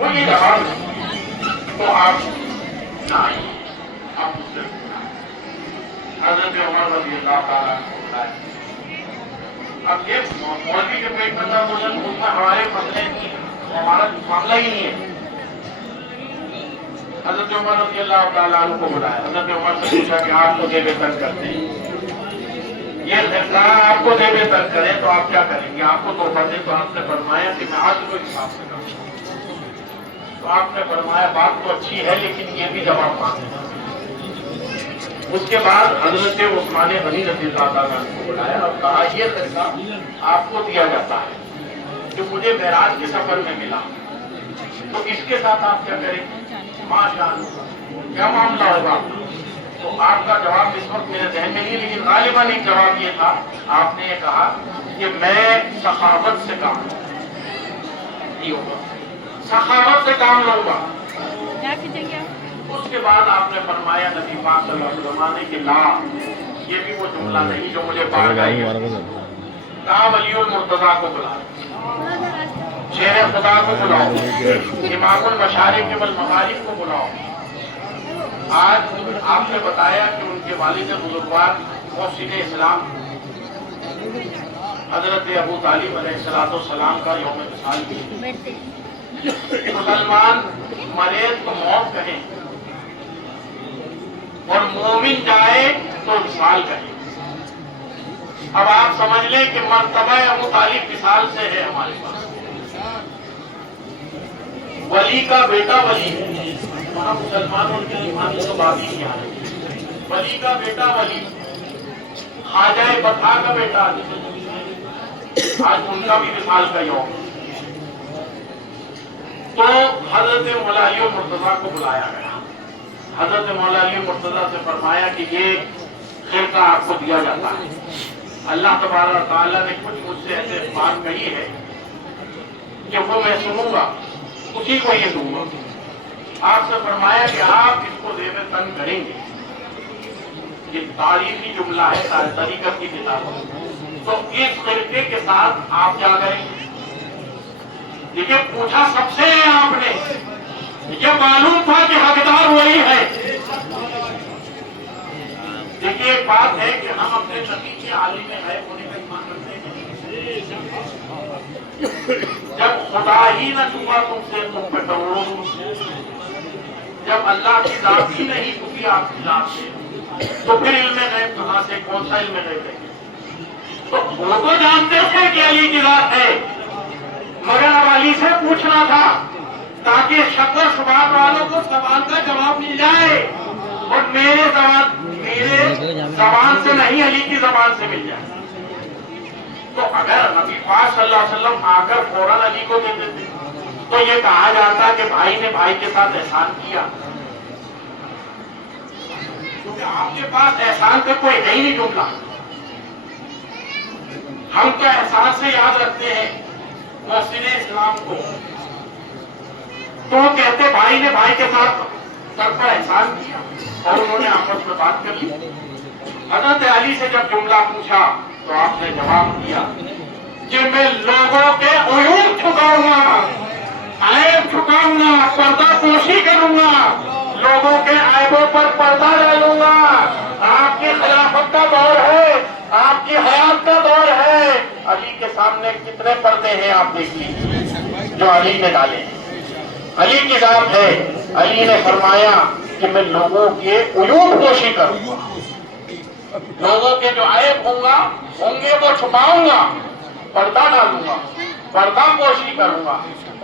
مجھے جواب تو آپ نہ آئیے، آپ مجھ سے پوچھنا۔ حضرت عمر رضی اللہ تعالیٰ عنہ کو بتایا۔ اب یہ مولوی کے پیٹ میں درد ہو جائے اس میں ہمارے مسئلے نہیں ہے، ہمارا معاملہ ہی نہیں ہے۔ حضرت عمر رضی اللہ تعالیٰ عنہ کو بلایا، حضرت عمر سے پوچھا کہ آپ کو دے بے تنگ کرتے ہیں، یہ خرقہ آپ کو دے بے تنگ کریں تو آپ کیا کریں گے؟ آپ کو تحفہ دیں تو آپ نے فرمایا کہ میں آج کو حساب سے کروں۔ تو آپ نے فرمایا بات تو اچھی ہے لیکن یہ بھی جواب مانگے۔ اس کے بعد حضرت عثمان غنی رضی اللہ تعالیٰ عنہ کو بلایا اور کہا یہ خرقہ آپ کو دیا جاتا ہے جو مجھے معراج کے سفر میں ملا، تو اس کے ساتھ آپ کیا کریں گے؟ ماشاء اللہ، کیا معاملہ ہوگا؟ تو آپ کا جواب اس وقت میرے ذہن میں نہیں، لیکن غالباً ایک جواب یہ تھا، آپ نے یہ کہا کہ میں سخاوت سے کام لوں گا، سخاوت سے کام لوں گا۔ اس کے بعد آپ نے فرمایا نبی پاک صلی اللہ علیہ وسلم نے کہ لا، یہ بھی وہ جملہ نہیں جو مجھے بار گئی ہے، کہا ولی المرتضیٰ کو بلا، شیر خدا کو بلاؤ، امام المشارق والمغارب کو بلاؤ۔ آج آپ نے بتایا کہ ان کے والد بزرگوار محسن اسلام حضرت ابو طالب علیہ السلام کا یوم وصال بھی۔ مسلمان مرے تو موت کہیں اور مومن جائے تو وصال کہیں۔ اب آپ سمجھ لیں کہ مرتبہ ابو طالب وصال سے ہے ہمارے پاس۔ ولی کا بیٹا ولی ہے، وہاں مسلمانوں کے ایمان تو بات ہی نہیں آ رہی۔ ولی کا بیٹا ولی، خواجہ بطحاء کا بیٹا آج ان کا بھی وصال کا یوم۔ تو حضرت مولا علی مرتضیٰ کو بلایا گیا، حضرت مولا علی مرتضیٰ سے فرمایا کہ یہ خرقہ آپ کو دیا جاتا ہے، اللہ تبارک تعالیٰ نے کچھ مجھ سے ایسے بات کہی ہے کہ وہ میں سنوں گا، اسی کو یہ دوں گا۔ آپ سے فرمایا کہ آپ اس کو زیب تن کریں گے، یہ تاریخی جملہ ہے طریقت کی کتاب، تو اس خرقے کے ساتھ آپ کیا کریں گے؟ دیکھیے پوچھا سب سے ہے آپ نے، یہ معلوم تھا کہ حقدار وہی ہے۔ دیکھیے ایک بات ہے کہ ہم اپنے نبی کے عالم غیب ہونے کا ایمان رکھتے ہیں، جب خدا ہی نہ چھپا تم سے تم پہ کروڑوں، جب اللہ کی ذات ہی نہیں چھپی آپ کی ذات سے تو پھر علم غیب کہاں سے؟ کون سا علم غیب ہے؟ تو وہ تو جانتے تھے کہ علی کی ذات ہے، مگر اب علی سے پوچھنا تھا تاکہ شک و شبہات والوں کو سوال کا جواب مل جائے، اور میرے زبان سے نہیں علی کی زبان سے مل جائے۔ تو اگر نبی پاک صلی اللہ علیہ وسلم آ کر فوراً علی کو دے دیتے تو یہ کہا جاتا کہ بھائی نے بھائی کے ساتھ احسان کیا، کیونکہ آپ کے پاس احسان کا کوئی ہے ہی نہیں جملہ۔ ہم تو احسان سے یاد رکھتے ہیں محسن اسلام کو، تو وہ کہتے بھائی نے بھائی کے ساتھ سر پر احسان کیا، اور انہوں نے آپس میں بات کر لی۔ حضرت علی سے جب جملہ پوچھا تو آپ نے جواب دیا کہ میں لوگوں کے عیوب چھپاؤں گا، عیب چھپاؤں گا، پردہ پوشی کروں گا، لوگوں کے عیبوں پر پردہ ڈالوں گا۔ آپ کی خلافت کا دور ہے، آپ کی حیات کا دور ہے، علی کے سامنے کتنے پردے ہیں آپ دیکھ لیجیے جو علی نے ڈالے ہیں۔ علی کی ذات ہے، علی نے فرمایا کہ میں لوگوں کے عیوب پوشی کروں گا، لوگوں کے جو عیب ہوں گے وہ چھپاؤں گا، پردہ ڈالوں گا، پردہ پوشی کروں گا۔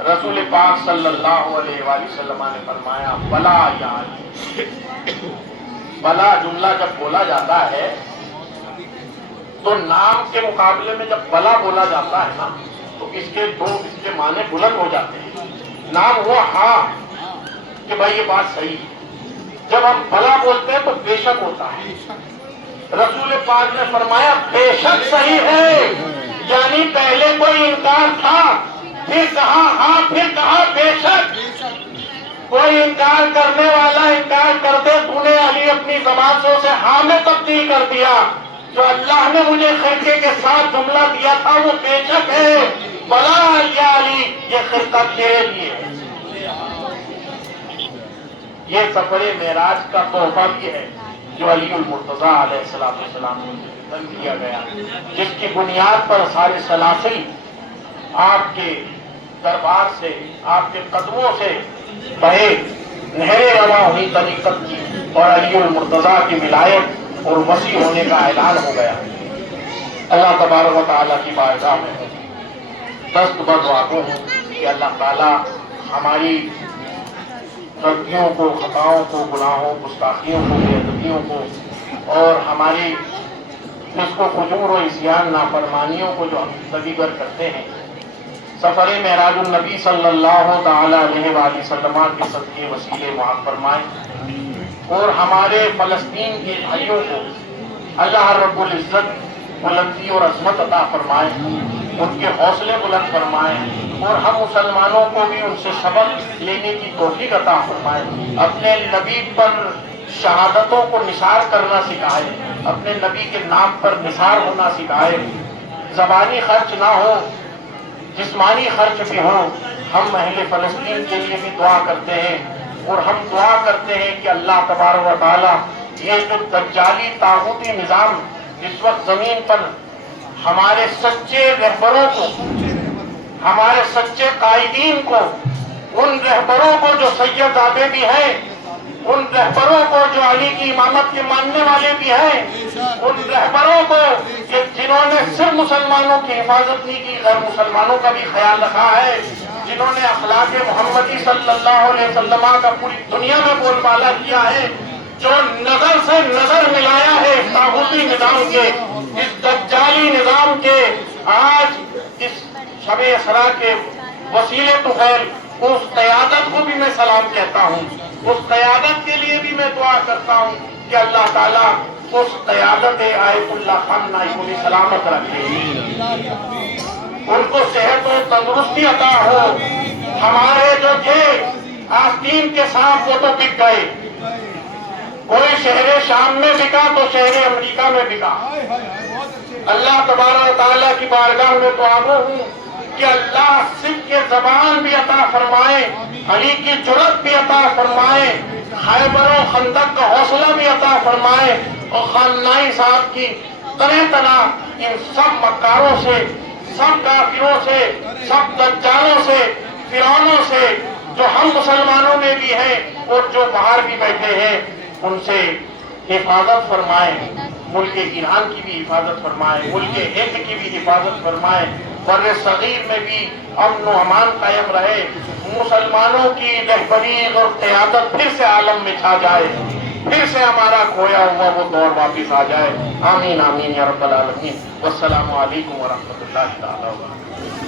رسول پاک صلی اللہ علیہ وآلہ وسلم نے فرمایا بلا یا علی۔ بلا جملہ جب بولا جاتا ہے تو نام کے مقابلے میں جب بلا بولا جاتا ہے نا تو اس کے معنی بلند ہو جاتے ہیں۔ نام ہوا ہاں کہ بھائی یہ بات صحیح ہے، جب ہم بلا بولتے ہیں تو بے شک ہوتا ہے۔ رسول پاک نے فرمایا بے شک صحیح ہے، یعنی پہلے کوئی انکار تھا، پھر کہا ہاں، پھر کہا بے شک۔ کوئی انکار کرنے والا انکار کر دے، تو نے علی اپنی زبان سے اسے ہاں میں تبدیل کر دیا۔ جو اللہ نے مجھے خرقے کے ساتھ جملہ دیا تھا وہ بے شک ہے، بلا یا علی، یہ خرقہ تیرے لیے ہے۔ یہ سفر معراج کا تحفہ بھی ہے جو علی المرتضیٰ علیہ السلام کو دیا گیا، جس کی بنیاد پر سارے سلاسل آپ کے دربار سے، آپ کے قدموں سے بہے، نہریں رواں ہوئی طریقت کی، اور علی المرتضیٰ کی ولایت اور وسیع ہونے کا اعلان ہو گیا۔ اللہ تبارک و تعالیٰ کی بارگاہ میں دست بدعا ہوں کہ اللہ تعالیٰ ہماری غلطیوں کو، خطاؤں کو، گناہوں، گستاخیوں کو، بے ادبیوں کو، اور ہماری فسق و فجور و عصیان نافرمانیوں کو جو ہم زندگی بھر کرتے ہیں، سفر معراج النبی صلی اللہ تعالی علیہ وآلہ وسلم کے صدقے وسیلے معاف فرمائے، اور ہمارے فلسطین کے بھائیوں کو اللہ رب العزت بلندی اور عظمت عطا فرمائے، ان کے حوصلے بلند فرمائے، اور ہم مسلمانوں کو بھی ان سے سبق لینے کی توفیق عطا فرمائے، اپنے نبی پر شہادتوں کو نثار کرنا سکھائے، اپنے نبی کے نام پر نثار ہونا سکھائے، زبانی خرچ نہ ہو، جسمانی خرچ بھی ہو۔ ہم اہل فلسطین کے لیے بھی دعا کرتے ہیں، اور ہم دعا کرتے ہیں کہ اللہ تبارک و تعالیٰ یہ جو دجالی طاغوتی نظام اس وقت زمین پر ہمارے سچے رہبروں کو، ہمارے سچے قائدین کو، ان رہبروں کو جو سیدزادے بھی ہیں، ان رہبروں کو جو علی کی امامت کے ماننے والے بھی ہیں، ان رہبروں کو کہ جنہوں نے صرف مسلمانوں کی حفاظت نہیں کی، غیر مسلمانوں کا بھی خیال رکھا ہے، جنہوں نے اخلاق محمدی صلی اللہ علیہ وسلم کا پوری دنیا میں بول بالا کیا ہے، جو نظر سے نظر ملایا ہے اس طاغوتی نظام کے، اس دجالی نظام کے، آج اس شب اسراء کے وسیلے طفیل اس قیادت کو بھی میں سلام کہتا ہوں، اس قیادت کے لیے بھی میں دعا کرتا ہوں کہ اللہ تعالیٰ اس قیادت آیت اللہ خان نائی کو بھی سلامت رکھے، ان کو صحت و تندرستی عطا ہو۔ ہمارے جو تھے آستین کے ساتھ وہ تو بک گئے، کوئی شہر شام میں بکا تو شہر امریکہ میں بکا۔ اللہ تبارک و تعالیٰ کی بارگاہ میں دعا ہوں کہ اللہ صدق کے زبان بھی عطا فرمائے، علی کی جرأت بھی عطا فرمائے، خیبر و خندق کا حوصلہ بھی عطا فرمائے، اور خامنائی صاحب کی طرح طرح ان سب مکاروں سے، سب کافروں سے، سب دجالوں سے، فرعونوں سے جو ہم مسلمانوں میں بھی ہیں اور جو باہر بھی بیٹھے ہیں، ان سے حفاظت فرمائے، ملک ایران کی بھی حفاظت فرمائے، ملک ہند کی بھی حفاظت فرمائے، بر صغیر میں بھی امن و امان قائم رہے، مسلمانوں کی رہبری اور قیادت پھر سے عالم میں چھا جائے، پھر سے ہمارا کھویا ہوا وہ دور واپس آ جائے۔ آمین آمین یا رب العالمین۔ والسلام علیکم ورحمۃ اللہ تعالی وبرکاتہ۔